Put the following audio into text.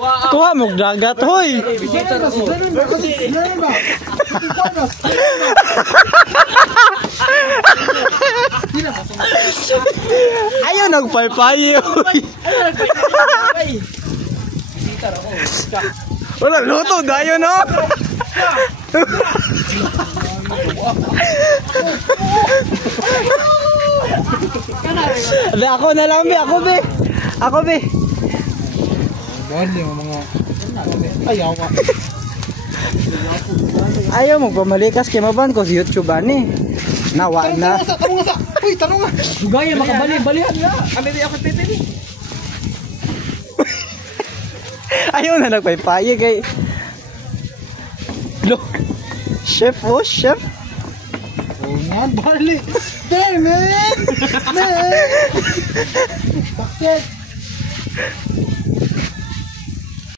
Kuha mo dagat, hoy. Ayaw nagpaypay. Wala luto dayo no. Be ako na lang be, ako be. Ako be. Bali mga ayaw ka. Ayaw mo pamalikas kay maban ko sa YouTube ani. Nawa na. Tanong nga sa. Uy, tanong nga. Gaya makabali-balihan na. Kami di ako titili. Ayaw na nagpaypay kay. Look. Chef, oh, chef. Oh, man, bali. Damn, man. Man. Bakit?